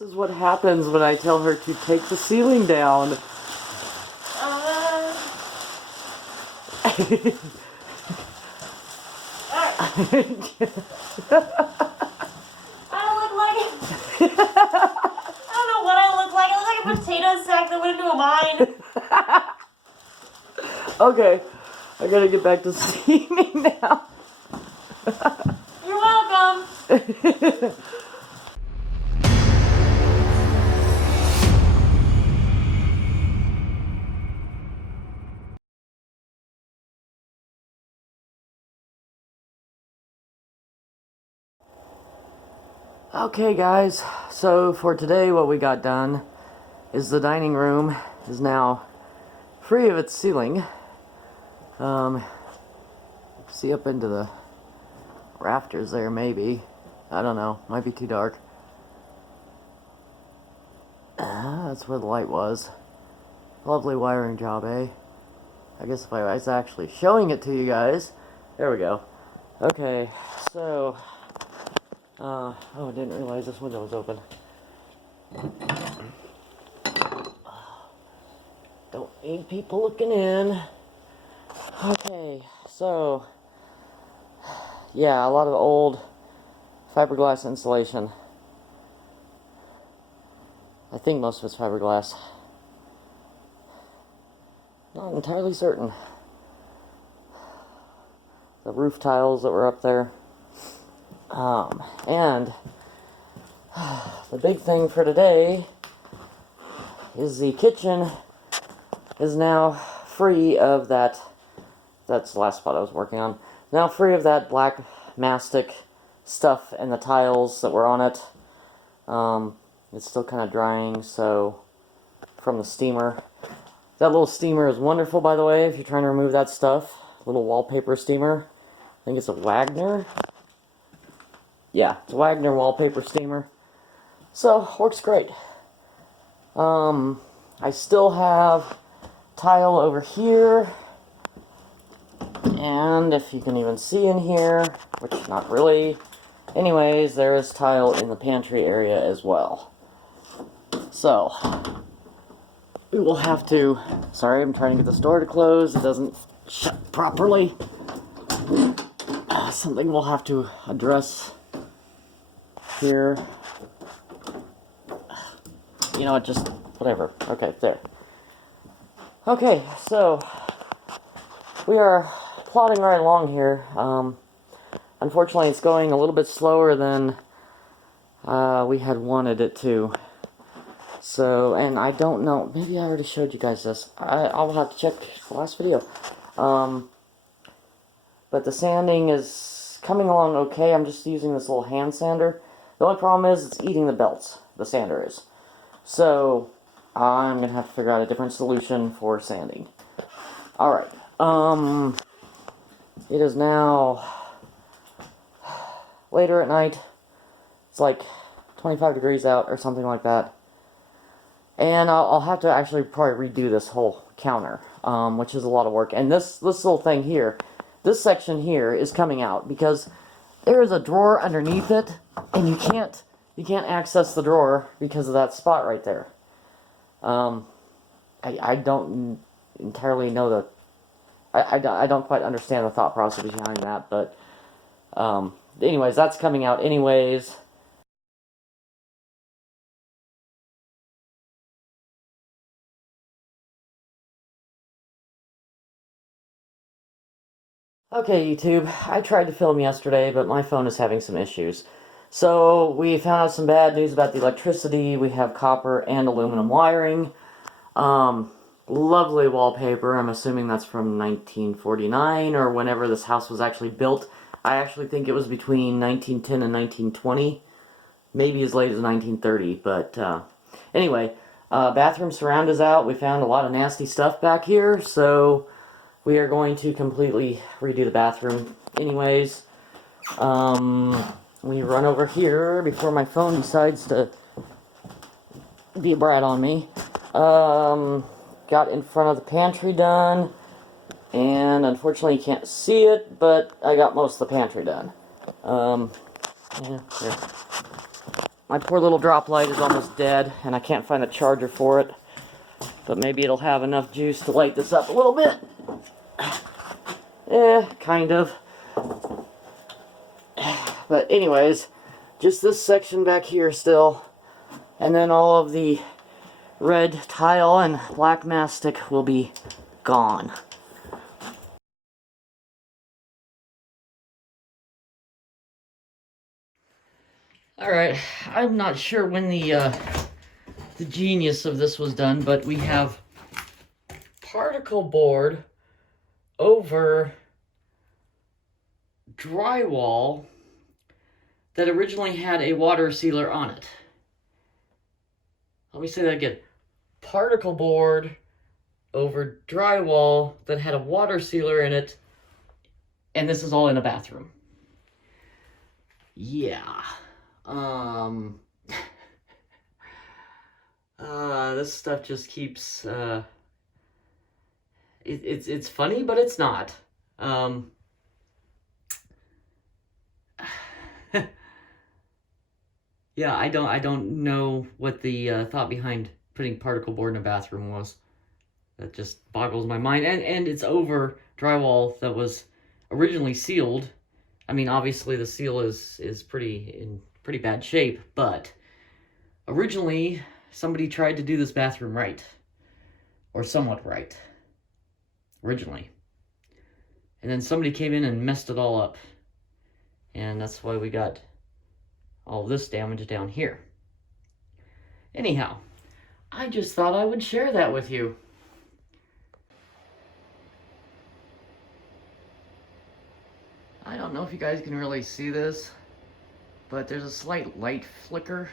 This is what happens when I tell her to take the ceiling down. I don't look like it. I don't know what I look like. I look like a potato sack that went into a mine. Okay, I gotta get back to steaming now. You're welcome. Okay guys, so for today what we got done is the dining room is now free of its ceiling. See up into the rafters there maybe. I don't know, might be too dark. That's where the light was. Lovely wiring job, eh? I guess if I was actually showing it to you guys. There we go. Okay, so oh, I didn't realize this window was open. Don't need people looking in. Okay, so yeah, a lot of old fiberglass insulation. I think most of it's fiberglass. Not entirely certain. The roof tiles that were up there. And the big thing for today is the kitchen is now free of that. That's the last spot I was working on. Now free of that black mastic stuff and the tiles that were on it. It's still kind of drying, so from the steamer. That little steamer is wonderful, by the way, if you're trying to remove that stuff. Little wallpaper steamer. I think it's a Wagner. Yeah, it's a Wagner wallpaper steamer. So, works great. I still have tile over here. And if you can even see in here, which not really. Anyways, there is tile in the pantry area as well. So, we will have to... Sorry, I'm trying to get this door to close. It doesn't shut properly. Something we'll have to address here. You know what, just whatever. Okay, there. Okay, so we are plodding right along here. Unfortunately, it's going a little bit slower than we had wanted it to. So, and I don't know, maybe I already showed you guys this. I'll have to check the last video. But the sanding is coming along okay. I'm just using this little hand sander. The only problem is it's eating the belts, the sander is. So, I'm going to have to figure out a different solution for sanding. Alright, it is now later at night. It's like 25 degrees out or something like that. And I'll have to actually probably redo this whole counter, which is a lot of work. And this little thing here, this section here is coming out because there is a drawer underneath it, and you can't access the drawer because of that spot right there. I don't entirely know the... I don't quite understand the thought process behind that, but anyways, that's coming out anyways. Okay, YouTube, I tried to film yesterday, but my phone is having some issues. So, we found out some bad news about the electricity. We have copper and aluminum wiring. Lovely wallpaper. I'm assuming that's from 1949, or whenever this house was actually built. I actually think it was between 1910 and 1920. Maybe as late as 1930, but, anyway. Bathroom surround is out. We found a lot of nasty stuff back here, so... we are going to completely redo the bathroom anyways. We run over here before my phone decides to be a brat on me. Got in front of the pantry done. And unfortunately you can't see it, but I got most of the pantry done. Yeah, here. My poor little drop light is almost dead, and I can't find a charger for it. But maybe it'll have enough juice to light this up a little bit. Kind of. But anyways, just this section back here still. And then all of the red tile and black mastic will be gone. Alright, I'm not sure when the genius of this was done, but we have particle board over drywall that originally had a water sealer on it. Let me say that again. Particle board over drywall that had a water sealer in it, and this is all in a bathroom. Yeah. This stuff just keeps, it's funny, but it's not. Yeah, I don't know what the thought behind putting particle board in a bathroom was. That just boggles my mind. And it's over drywall that was originally sealed. I mean, obviously the seal is in pretty bad shape, but originally somebody tried to do this bathroom right, or somewhat right, originally. And then somebody came in and messed it all up. And that's why we got all this damage down here. Anyhow, I just thought I would share that with you. I don't know if you guys can really see this, but there's a slight light flicker.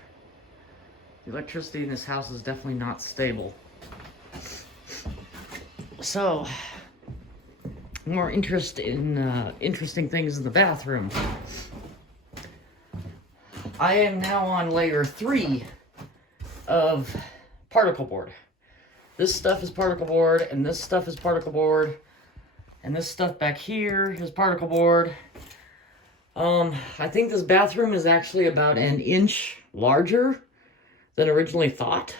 The electricity in this house is definitely not stable. So, more interesting things in the bathroom. I am now on layer 3 of particle board. This stuff is particle board, and this stuff is particle board, and this stuff back here is particle board. I think this bathroom is actually about an inch larger than originally thought.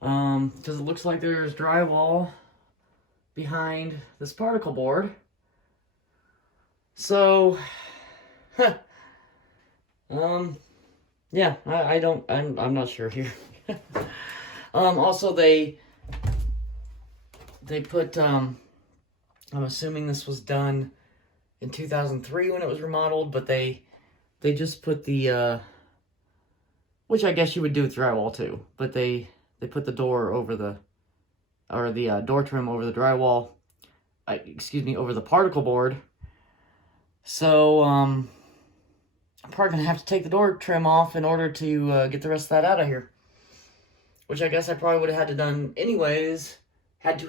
Because it looks like there's drywall behind this particle board. So, yeah, I'm not sure here. Also they put, I'm assuming this was done in 2003 when it was remodeled, but they just put the, which I guess you would do with drywall too, but they put the door over the, or the door trim over the drywall, over the particle board. So, I'm probably gonna have to take the door trim off in order to get the rest of that out of here. Which I guess I probably would have had to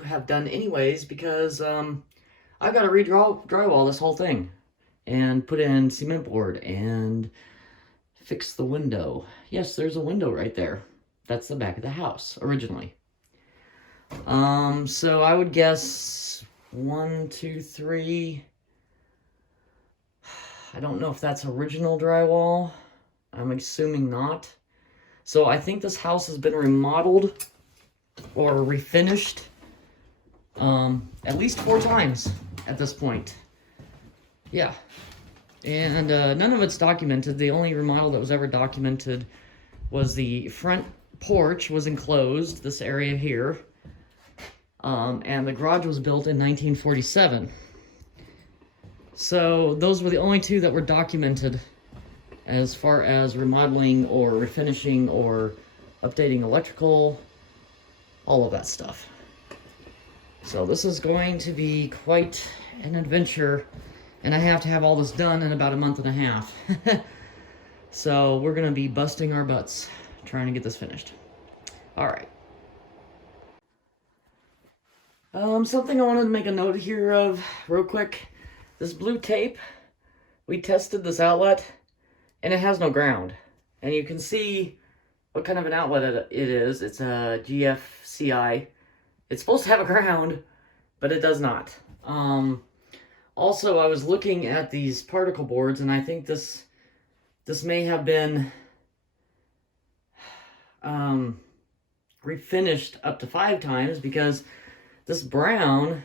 have done anyways, because I've got to drywall this whole thing and put in cement board and fix the window. Yes, there's a window right there. That's the back of the house originally. So I would guess 1, 2, 3. I don't know if that's original drywall. I'm assuming not. So I think this house has been remodeled or refinished at least 4 times at this point. Yeah. And none of it's documented. The only remodel that was ever documented was the front porch was enclosed, this area here. And the garage was built in 1947. So those were the only 2 that were documented as far as remodeling or refinishing or updating electrical, all of that stuff. So this is going to be quite an adventure, and I have to have all this done in about a month and a half. So we're going to be busting our butts trying to get this finished. Alright. Something I wanted to make a note here of real quick. This blue tape, we tested this outlet, and it has no ground. And you can see what kind of an outlet it is. It's a GFCI. It's supposed to have a ground, but it does not. Also, I was looking at these particle boards, and I think this this may have been refinished up to 5 times, because this brown,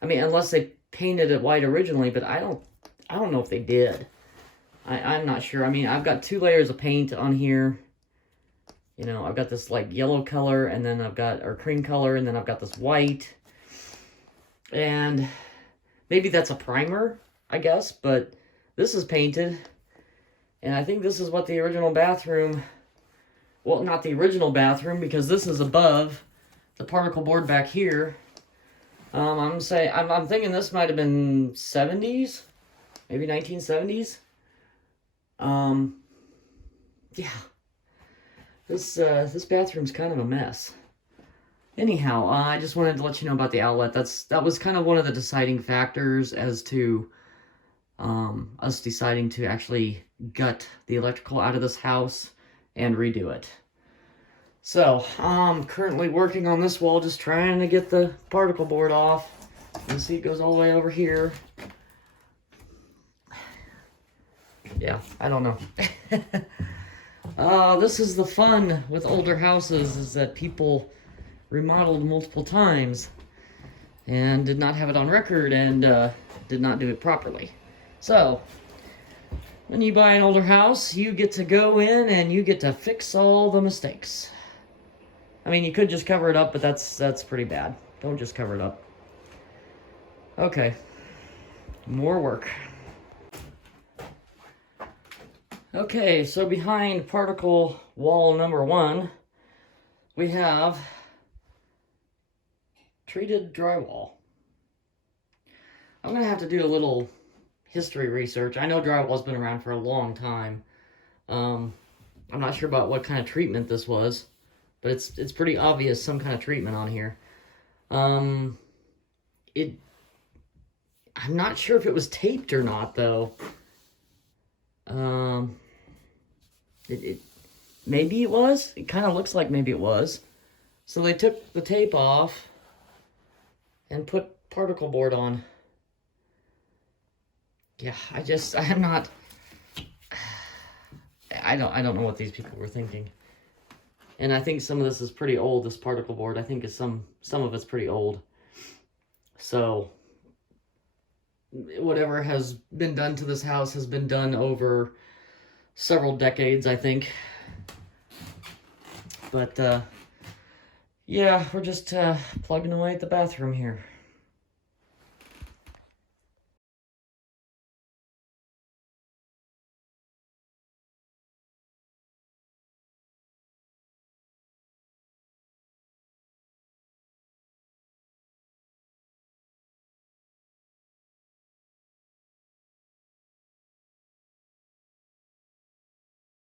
I mean, unless they painted it white originally, but I don't know if they did. I'm not sure. I mean, I've got 2 layers of paint on here. You know, I've got this like yellow color, and then I've got, or cream color, and then I've got this white. And maybe that's a primer, I guess, but this is painted. And I think this is what the original bathroom, well, not the original bathroom, because this is above the particle board back here. I'm thinking this might have been 70s, maybe 1970s. Yeah. This bathroom's kind of a mess. Anyhow, I just wanted to let you know about the outlet. That was kind of one of the deciding factors as to us deciding to actually gut the electrical out of this house and redo it. So, I'm currently working on this wall, just trying to get the particle board off. You see it goes all the way over here. Yeah, I don't know. This is the fun with older houses, is that people remodeled multiple times and did not have it on record and did not do it properly. So, when you buy an older house, you get to go in and you get to fix all the mistakes. I mean, you could just cover it up, but that's pretty bad. Don't just cover it up. Okay. More work. Okay, so behind particle wall number 1, we have treated drywall. I'm going to have to do a little history research. I know drywall's been around for a long time. I'm not sure about what kind of treatment this was, but it's pretty obvious some kind of treatment on here. I'm not sure if it was taped or not, though. Maybe it was. It kind of looks like maybe it was. So they took the tape off and put particle board on. Yeah, I don't know what these people were thinking. And I think some of this is pretty old, this particle board. I think some of it's pretty old. So whatever has been done to this house has been done over several decades, I think. But yeah, we're just plugging away at the bathroom here.